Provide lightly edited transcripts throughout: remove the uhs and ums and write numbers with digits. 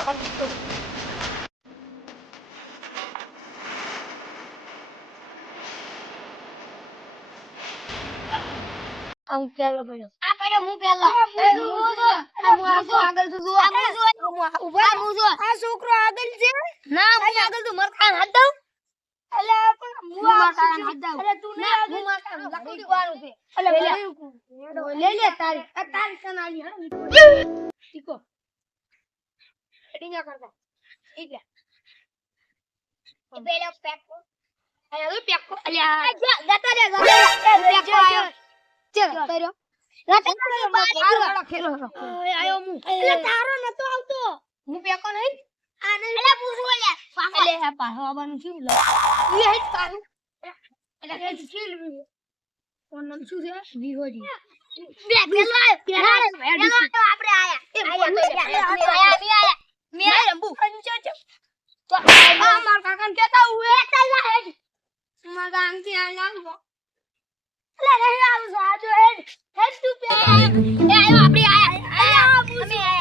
હું પેલો પડ્યો આ પડ્યો હું પેલો આગળ તો જો આ છોકરો આગળ છે ના હું આગળ તો મરખાન હાથ દઉં અલે હું મરખાન હાથ દઉં અલે તું ના હું મરખાન લકડી વાળું છે અલે લે તારી સનાલી હા ઠીકો એડી કરતા ઠીક છે એ પેલો પેકો અલે પેકો અલે ગતા રે પેકો ચલ કર્યો રાતે ખેલો આયો હું એટલે તારો નતો આવતો હું પેકો નહીં આ નહીં એટલે પૂછો લે એટલે આ પાછો આવવાનું શું લે ઈ હેટ તારું એટલે કે ચીલ કોણ નામ શું છે વિહોજી બે પેલો તો આપણે આયા મે આયા રંબુ તો આ માર કાકાને કહેતા હુએ તલ્લા હેડ માર કાકા થી આ લાગો અલે રહી આવ સાજો હેડ તું પે એ આયો આપણે આયા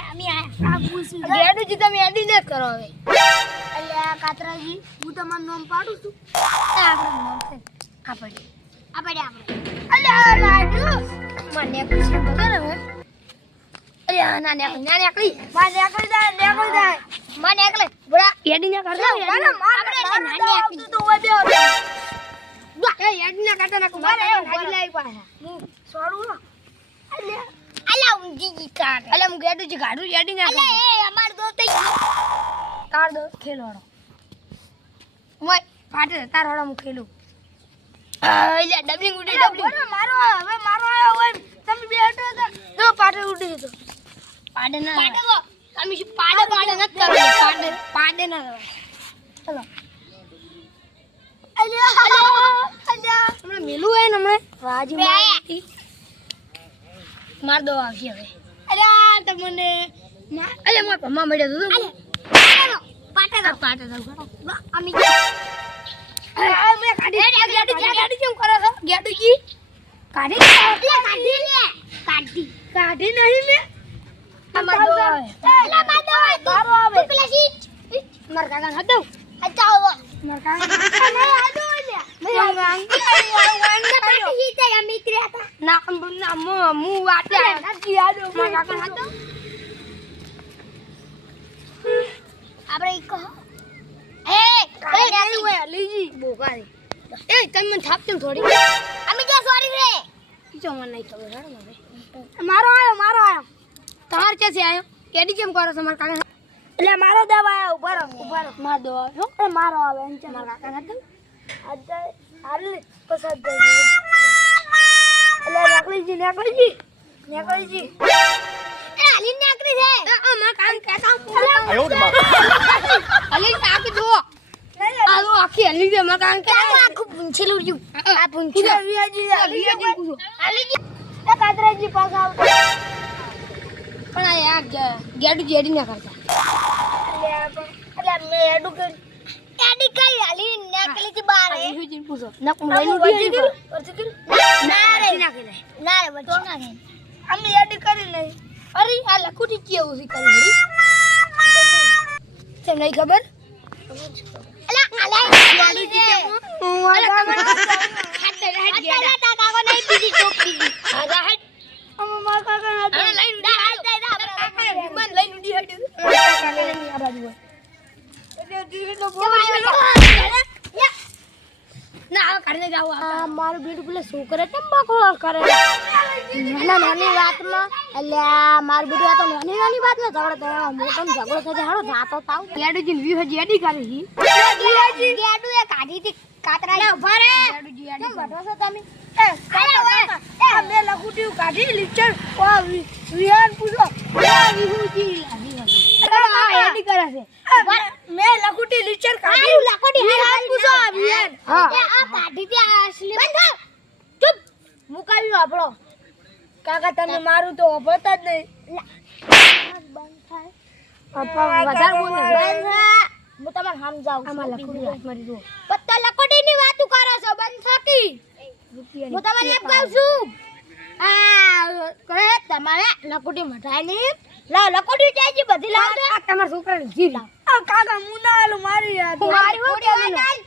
અમે આયા આ પૂછું ગેડુજી તમે એડી ન કરો હવે અલે કાતરાજી હું તમારું નામ પાડું છું આ આપણું નામ છે આપણે અલે રાજુ મને પૂછે બગર હવે અરે ના નેકળી મને બડા એડી ના કરતા આપણે ના નેકળી તો ઓબે એ એડી ના કરતા ના મારે હાડી લાઈ પાછા હું છોડું અલે ઊંજી કાઢ અલે હું ગેડુજી કાઢું એડી ના અલે એ અમાર દોસ્ત તાર દોસ્ત ખેલવાડો મોય પાટે તાર હોડો હું ખેલું અલે ડબલિંગ ઉડી ડબલિંગ મારો આયો હોય તમે બેઠો તો પાટે ઉડી જતો પાડે ના તમે શું પાડે ન કરો પાડે ના ચલો અલ્યા હમણાં મેલું હે ને હમણાં વાજી માર દો આવશે હવે અલ્યા તમને અલ્યા માર પમ્મા મળ્યો તો પાટે અમે ગાડી કેમ કરો છો ગાડીજી કાઢી નહીં મે મારો આવે પેલા સીટ માર કાકા હદો અચાવો માર કાકા નહીં હદો લે મે પાટી સીટ આ મિત્ર હતા ના મુ વાટે નથી આદો માર કાકા હદો આપણે કહો એ નહીં હોય લીજી બોકારી એ તમે થાપતું થોડી અમે જે સોરી રે જો મને નહીં ખબર હે મારો આયો તાર કેસે આયો કેડી કેમ કરો છો માર કાકા એટલે મારો દેવા આયો ઉભા રહો માર દો આવ્યો એ મારો આવે એમ છે માર કાકા નતો આજે આલે પસંદ દે એટલે નકલીજી એ આલી નકલી છે માર કાકા કહેતા આયો અલી તાક જો આલો આખી અલી જે માર કાકા આખું પૂંછેલું રહ્યું આ પૂંછે વિયાજી પૂછો આલી એ કાતરાજી પાસ આવ પણ આ યાર ગેડુ જેડી ના કરતા એટલે મે એડુ કે એડી કઈ હાલી નકલી થી બાર હે હુજી પૂછો નક લઈને ઉડી ના રે બચી ના કે અમે એડી કરી નહીં અરે આ લખુટી કેવું છે કરી છે નહીં ખબર અલા આલે ગેડી છે હું આ ખાતે રહે ગેડા કાકો નહીં બીજી ટોપ બીજી આ રાહત અમ માર કાકા ના લઈને મન લઈને ઉડી હડ્યું કાકા લઈને આ બાજુ એટલે દીવે તો બોલ ના કાઢને જાવ આ મારું બેટું પેલે છોકરા તંબાકુ કરે નાની વાતમાં એટલે મારું બેટું આ તો નાની વાતમાં ઝઘડો થયો મોટો ઝઘડો થઈ હાડો જાતો તાવ ગેડુજી વિહજી એડી કરે છે ગેડુ એ કાઢી થી કાતરા લે ઉભા રે ગેડુજી એડી બેઠો છો તમે એ મે લખુટી કાઢી લીચર ઓ વિહાન પૂછો વિહુજી એડી કરે છે મે લખુટી લીચર કાઢી લખુટી વિહાન પૂછો વિહાન આ કાઢી દે અસલી બંધ ચૂપ મુકાવી આપણો કાકા તમે મારું તો ઓભતા જ નહીં બંધ થાય પપ્પા વધારે બોલે હું તમને સમજાવું આમાં લખુટી મરી જો પત્તા લખુટીની વાતો કરો છો બંધ થાકી હું તમને એમ કહું છું આ કહે તમારે લખુટી મટાઈ ની લાવ લકોડી ચાજી બધી લાવ દે આ તમાર છોકરાને જી લાવ આ કાકા મુનાલ મારી યાર મારી હો કે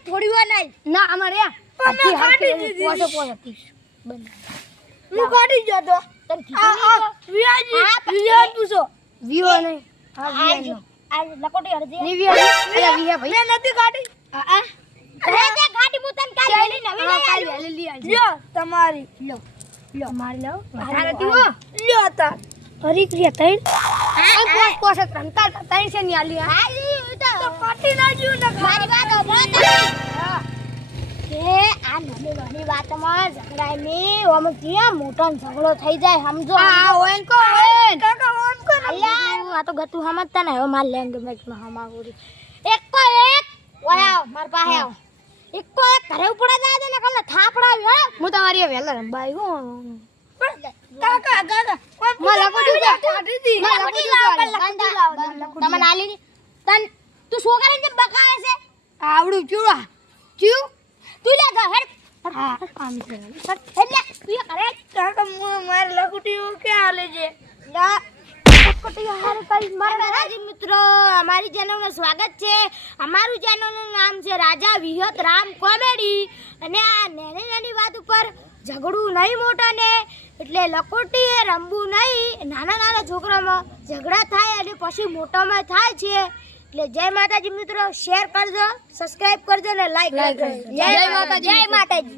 થોડી વાર ના અમારે મેં કાઢી દીધી. પોસો પોસો 30 બંધ હું કાઢી ગયો તો આ વિયાજી પૂછો વિયો નહીં આ લકોડી અડધી ની વિયો અરે વિયા ભાઈ મેં નથી કાઢી અરે તે ગાડી મુતન કાઈ લઈ નવી લઈ આવ્યો લઈ આવી લ્યો તમારી લ્યો મારી લાવ તારે દીવો લ્યો તા હરી ક્રિયા તઈ આ પોસ પોસ ત્રણતા તઈ છે ની આલી આ તો કાઢી નાખ્યું ને મારી વાત સાંભળો કે આ નાની વાતમાં ઝઘડાય ની ઓમ ક્યાં મોટો ઝઘડો થઈ જાય સમજો આ ઓન કો ઓન કાકા ઓન કો અલ્યા આ તો ગતું સમજતા ને હવે માર લેંગે મેકમાં હમાગુરી એક કો એક ઓયા માર પાસે આવ એક કો એક ઘરે ઉપડા જાય દે ને કલે થાપડાવી હે હું તમારી વેલા રંબાઈ હો કાકા કાકા માં લકોડી કાઢી દી લકોડી લાવ તમને આલી ની તન તું છોકરાને જેમ બકાવે છે આવડું ચૂડા ક્યું તું લે ઘર હેડ હા આમ છે એટલે તું એ કરે કાકા હું મારી લકુટીઓ કે આલે છે લા લકોડી હાર કરી માર રાજી મિત્રો અમારી ચેનલમાં સ્વાગત છે અમારું ચેનલનું નામ છે રાજા વિહત રામ કોમેડી અને આ નાની નાની વાત ઉપર ઝઘડું નહીં મોટા ને એટલે લકોટીએ રમવું નહીં નાના નાના છોકરામાં ઝઘડા થાય અને પછી મોટામાં થાય છે એટલે જય માતાજી મિત્રો શેર કરજો સબસ્ક્રાઇબ કરજો અને લાઈક કરજો જય માતાજી